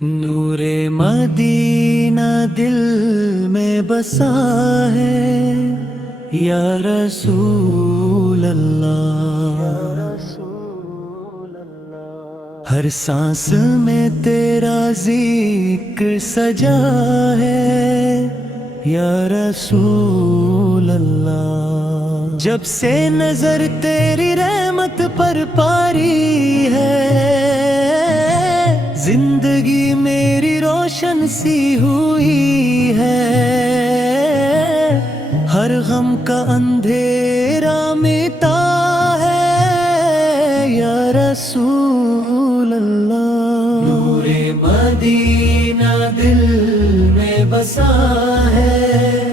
نورے مدینہ دل میں بسا ہے یا رسول اللہ، ہر سانس میں تیرا ذکر سجا ہے یا رسول اللہ۔ جب سے نظر تیری رحمت پر پاری ہے، زندگی میری روشن سی ہوئی ہے، ہر غم کا اندھیرا مٹا ہے یا رسول اللہ۔ نور مدینہ دل میں بسا ہے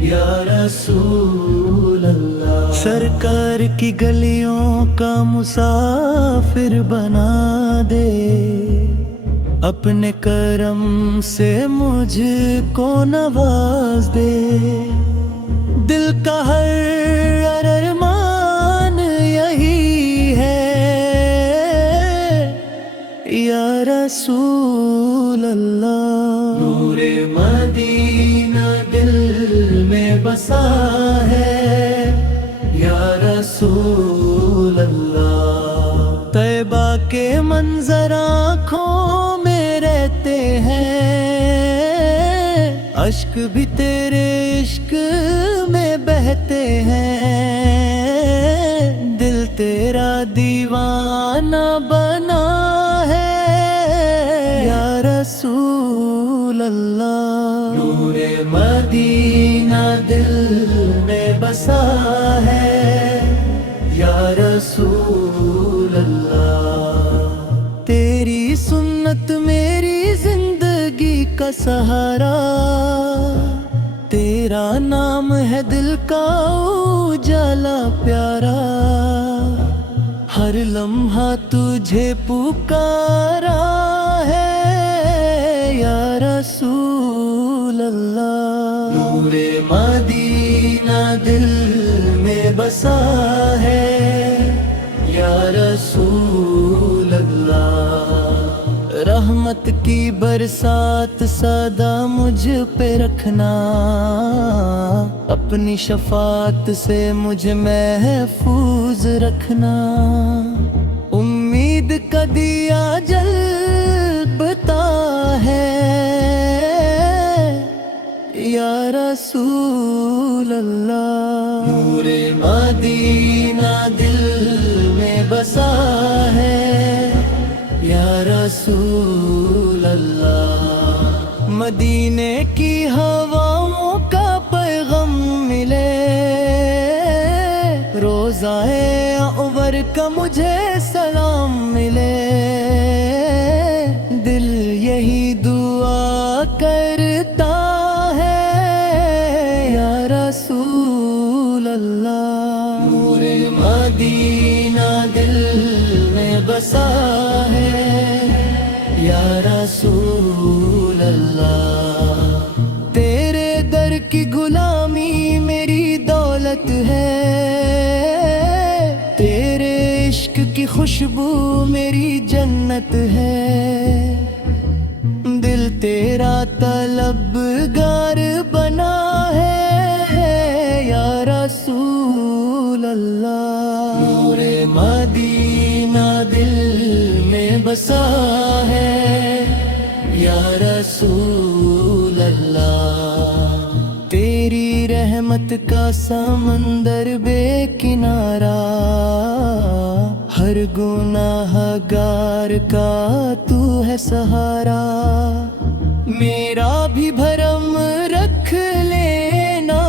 یا رسول اللہ، سرکار کی گلیوں کا مسافر بنا دے، اپنے کرم سے مجھ کو نواز دے، دل کا ہر ارمان یہی ہے یا رسول اللہ۔ نور مدینہ دل میں بسا ہے یا رسول اللہ، طیبہ کے منظر آنکھوں میں رہتے ہیں، اشک بھی تیرے عشق میں بہتے ہیں، دل تیرا دیوانہ بنا ہے یا رسول اللہ۔ نور مدینہ دل میں بسا ہے یا رسول اللہ، تیری سنت میری زندگی کا سہارا، تیرا نام ہے دل کا اجالا پیارا، ہر لمحہ تجھے پکارا ہے یا رسول اللہ۔ نور مدینہ دل میں بسا ہے یا رسول اللہ، رحمت کی برسات سدا مجھ پہ رکھنا، اپنی شفاعت سے مجھے محفوظ رکھنا، امید کا دیا جلتا ہے یا رسول اللہ۔ نور مدینہ دل میں بسا ہے یا رسول اللہ، مدینے کی ہواؤں کا پیغام ملے، روزائے عمر کا مجھے سلام ملے، دل یہی دعا کرتا ہے یا رسول اللہ۔ نور مدینہ دل میں بسا ہے یا رسول اللہ، تیرے در کی غلامی میری دولت ہے، تیرے عشق کی خوشبو میری جنت ہے، دل تیرا طلبگار بنا ہے یا رسول اللہ۔ نور مدینہ دل میں بسا ہے یا رسول اللہ، تیری رحمت کا سمندر بے کنارہ، ہر گناہ گار کا تو ہے سہارا، میرا بھی بھرم رکھ لینا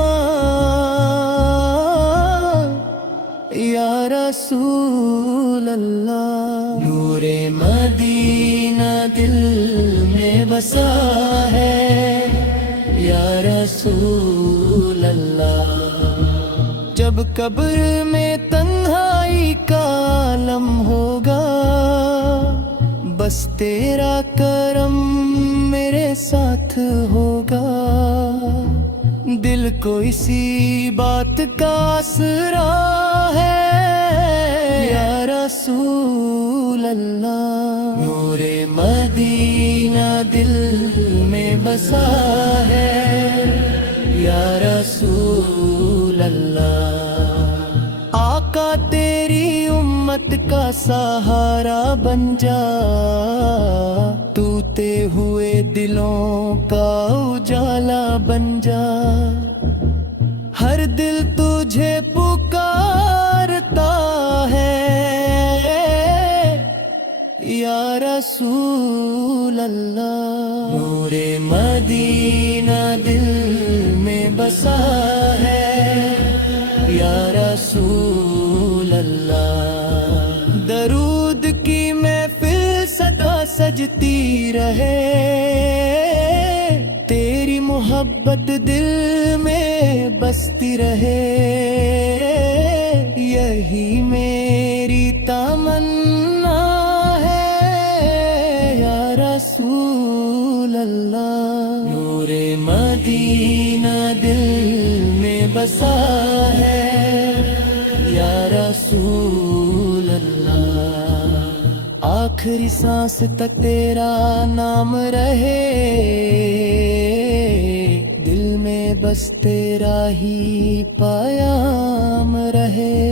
یا رسول اللہ۔ نور مدینہ دل میں بسا ہے یا رسول اللہ، جب قبر میں تنہائی کا عالم ہوگا، بس تیرا کرم میرے ساتھ ہوگا، دل کو اسی بات کا آسرا ہے یا رسول رسول اللہ، نور مدینہ دل میں بسا ہے یا رسول اللہ۔ آقا تیری امت کا سہارا بن جا، ٹوٹے ہوئے دلوں کا اجالا بن جا، ہر دل تجھے پکارتا ہے یا رسول اللہ، نور مدینہ دل میں بسا ہے یا رسول اللہ۔ درود کی محفل سدا سجتی رہے، تیری محبت دل میں بستی رہے، یہی میری تمنا ہے یا رسول اللہ، نور مدینہ دل میں بسا ہے یا رسول اللہ۔ آخری سانس تک تیرا نام رہے، دل میں بس تیرا ہی پیام رہے،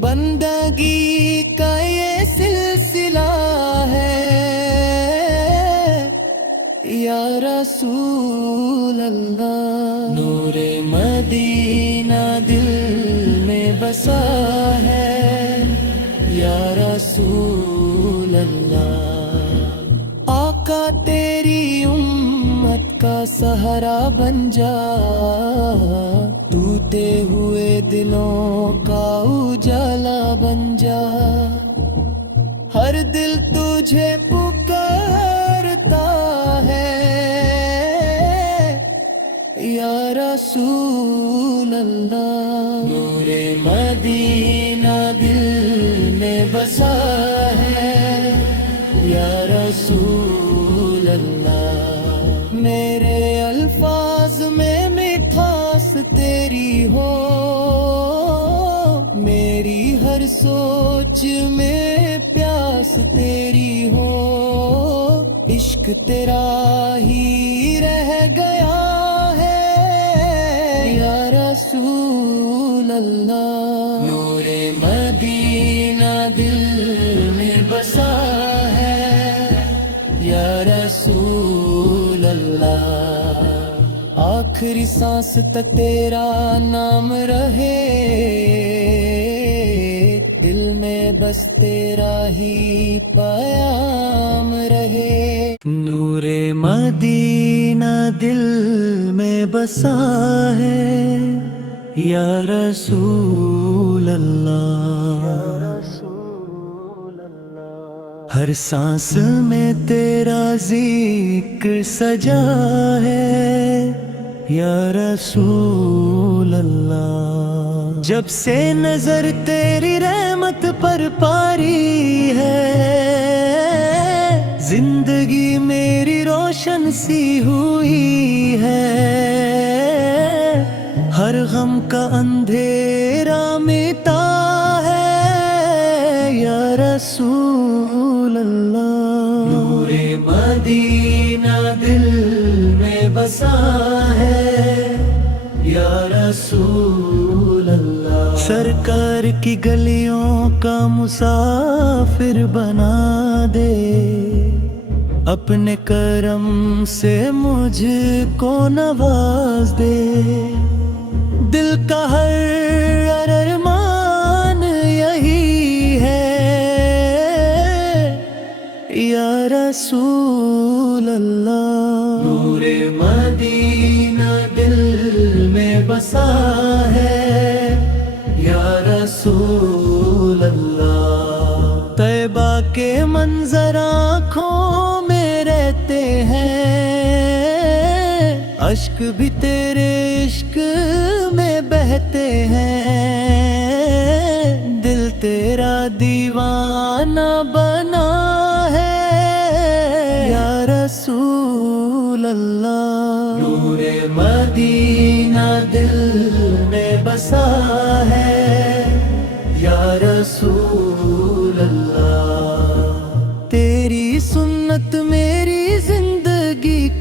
بندگی کا یہ سلسلہ ہے یا رسول اللہ، نور مدینہ دل میں بسا ہے یا رسول اللہ۔ آقا تیری امت کا سہارا بن جا، ٹوٹے ہوئے دلوں کا اجالا بن جا، ہر دل تجھے پکارتا ہے یا رسول اللہ، نور مدینہ دل میں بسا ہے یا رسول اللہ۔ میرے الفاظ میں مٹھاس تیری ہو، میری ہر سوچ میں پیاس تیری ہو، عشق تیرا ہی رہ گیا یا رسول اللہ، نور مدینہ دل میں بسا ہے یا رسول اللہ۔ آخری سانس تک تیرا نام رہے، دل میں بس تیرا ہی پیام رہے، نور مدینہ دل میں بسا ہے یا رسول اللہ، ہر سانس میں تیرا ذکر سجا ہے یا رسول اللہ۔ جب سے نظر تیری رحمت پر پاری ہے، زندگی میری روشن سی ہوئی ہے، ہر غم کا اندھیرا مٹا ہے یا رسول اللہ، نور مدینہ دل میں بسا ہے یا رسول اللہ۔ سرکار کی گلیوں کا مسافر بنا دے، اپنے کرم سے مجھ کو نواز دے، دل کا ہر ارمان یہی ہے یا رسول اللہ، نور مدینہ دل میں بسا ہے یا رسول اللہ۔ طیبہ کے منظر آنکھوں میں رہتے ہیں، اشک بھی تیرے عشق میں بہتے ہیں، دل تیرا دیوانہ بنا ہے یا رسول اللہ، نور مدینہ دل میں بسا ہے یا رسول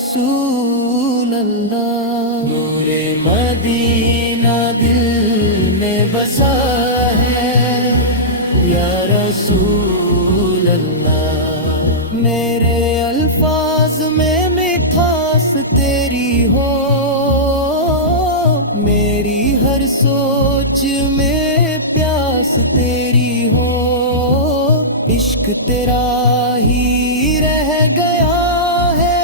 رسول اللہ، نور مدینہ دل میں بسا ہے یا رسول اللہ۔ میرے الفاظ میں مٹھاس تیری ہو، میری ہر سوچ میں پیاس تیری ہو، عشق تیرا ہی رہ گیا ہے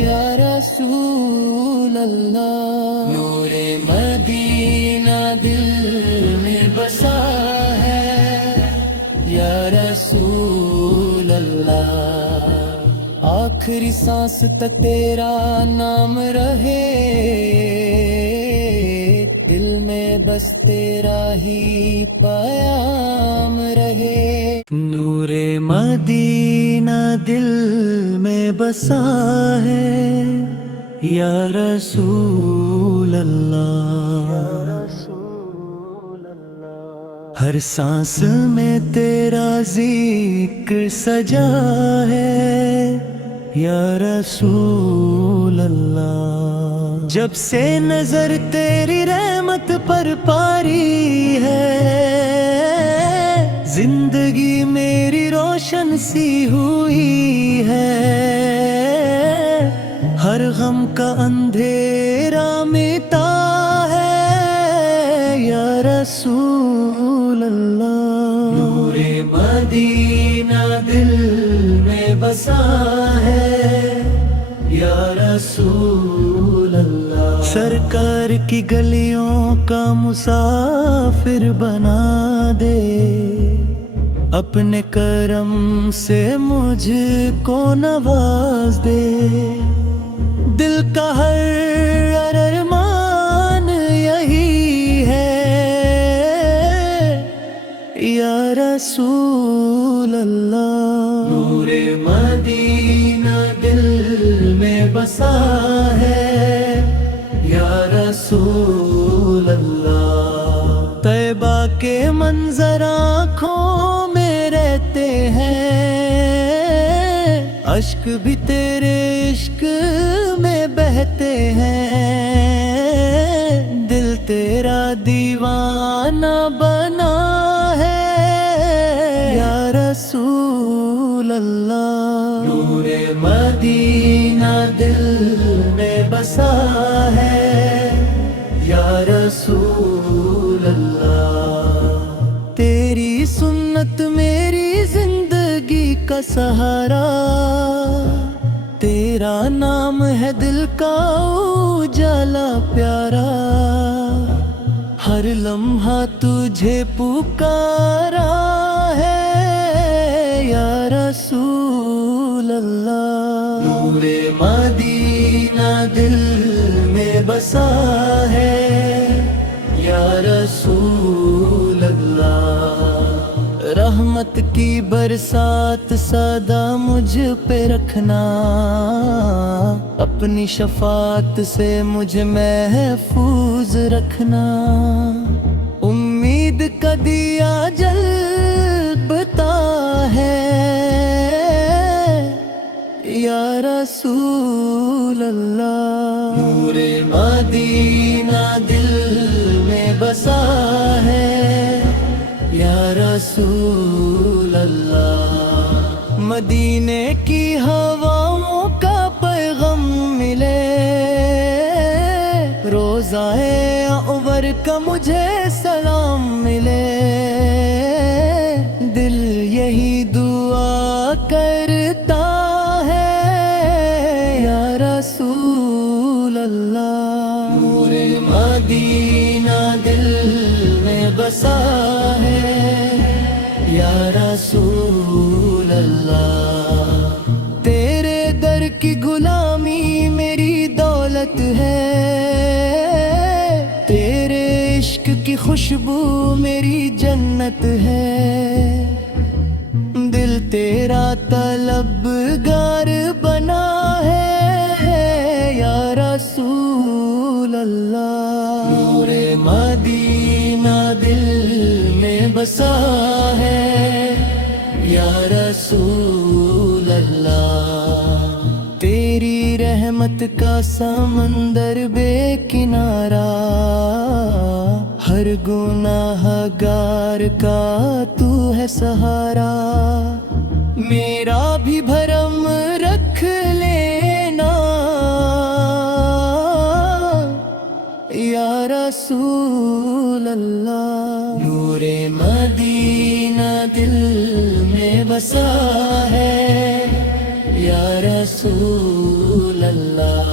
یا رسول اللہ۔ نور مدینہ دل میں بسا ہے یا رسول اللہ۔ آخری سانس تک تیرا نام رہے، دل میں بس تیرا ہی پیام رہے۔ نور مدینہ دل میں بسا ہے یا رسول اللہ۔ ہر سانس میں تیرا ذکر سجا ہے یا رسول اللہ۔ جب سے نظر تیری رحمت پر پاری ہے، زندگی میری روشن سی ہوئی ہے، ہر غم کا اندھیرا مٹا ہے یا رسول اللہ۔ نور مدینہ دل میں بسا ہے یا رسول اللہ۔ سرکار کی گلیوں کا مسافر بنا دے، اپنے کرم سے مجھ کو نواز دے، دل کا ہر ارمان یہی ہے یا رسول اللہ۔ نور مدینہ دل میں بسا ہے یا رسول اللہ۔ طیبہ کے منظر آنکھوں میں رہتے ہیں، اشک بھی تیرے عشق میں بہتے ہیں، دل تیرا دیوانہ بنا ہے یا رسول اللہ۔ نور مدینہ دل میں بسا ہے یا رسول اللہ۔ تیری سنت میری زندگی کا سہارا، تیرا نام ہے دل کا اجالا پیارا، ہر لمحہ تجھے پکارا ہے یا رسول اللہ۔ نور مدینہ دل میں بسا ہے یا رسول اللہ۔ رحمت کی برسات سادہ مجھ پہ رکھنا، اپنی شفاعت سے مجھے محفوظ رکھنا، امید کا دیا جلتا ہے یا رسول اللہ۔ نور مدینہ دل میں بسا ہے یا رسول اللہ۔ مدینے کی ہواؤں کا پیغام ملے، روضائے انور کا مجھے سلام ملے، دل یہی دعا کرتا ہے یا رسول اللہ۔ نور مدینہ دل میں بسا ہے یا رسول اللہ۔ تیرے در کی غلامی میری دولت ہے، تیرے عشق کی خوشبو میری جنت ہے، دل تیرا طلبگار بنا ہے یا رسول اللہ۔ نور مدینہ دل میں بسا ہے یا رسول اللہ۔ تیری رحمت کا سمندر بے کنارہ، ہر گناہ گار کا تو ہے سہارا، میرا بھی بھرم رکھ لینا یا رسول اللہ۔ نور مدینہ دل میں بسا ہے یا رسول اللہ،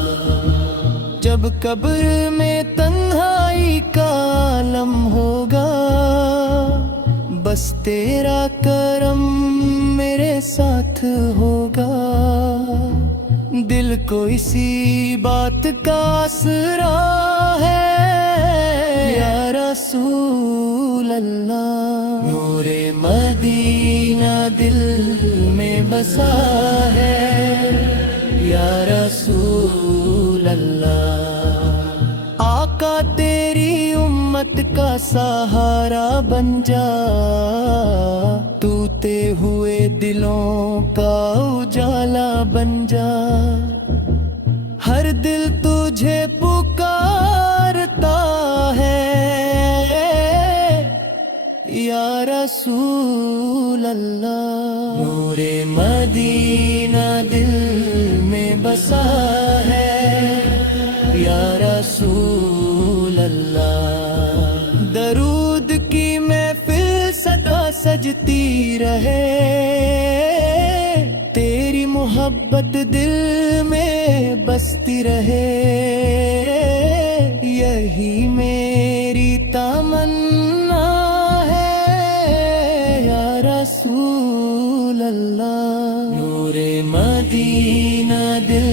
جب قبر میں تنہائی کا عالم ہوگا، بس تیرا کرم میرے ساتھ ہوگا، دل کو اسی بات کا آسرا ہے یا رسول اللہ۔ نور مدینہ دل میں بسا ہے یا رسول اللہ، آقا تیری امت کا سہارا بن جا، ٹوٹے ہوئے دلوں کا اجالا بن جا، ہر دل تجھے پکارتا ہے یا رسول اللہ۔ نور مدینہ دل میں بسا ہے یا رسول اللہ، درود کی محفل سدا سجتی رہے، تیری محبت دل میں بستی رہے، یہی میری تمنا ہے یا رسول اللہ۔ نور مدینہ دل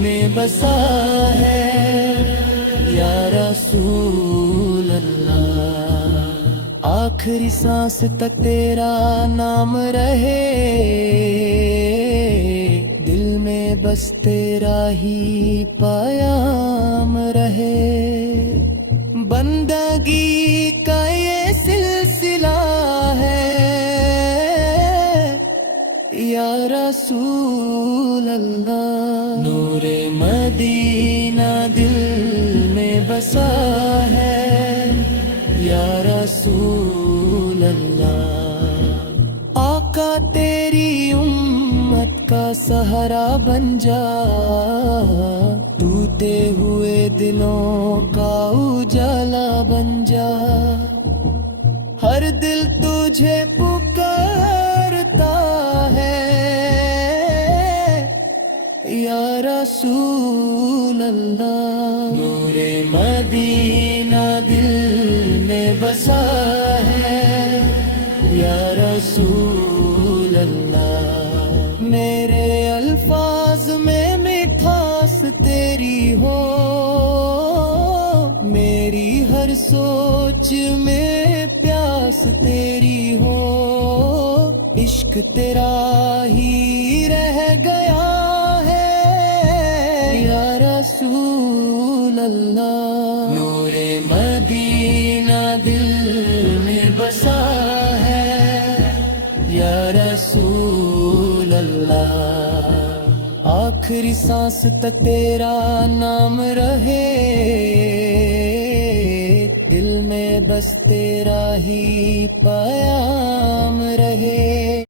میں بسا ہے یا رسول اللہ، آخری سانس تک تیرا نام رہے، دل میں بس تیرا ہی پیام رہے، بندگی کا یہ سلسلہ ہے یا رسول اللہ۔ نور مدینہ دل میں بسا ہے یا رسول اللہ، آقا تیری امت کا سہارا بن جا، ٹوٹے ہوئے دلوں کا اجالا بن جا، ہر دل تجھے پکارتا ہے یا رسول اللہ۔ نور مدینہ دل میں بسا ہے یا رسول اللہ، میرے الفاظ میں مٹھاس تیری ہو، میری ہر سوچ میں پیاس تیری ہو، عشق تیرا ہی رہ گیا یا رسول اللہ۔ نور مدینہ دل میں بسا ہے یا رسول اللہ، آخری سانس تک تیرا نام رہے، دل میں بس تیرا ہی پیام رہے۔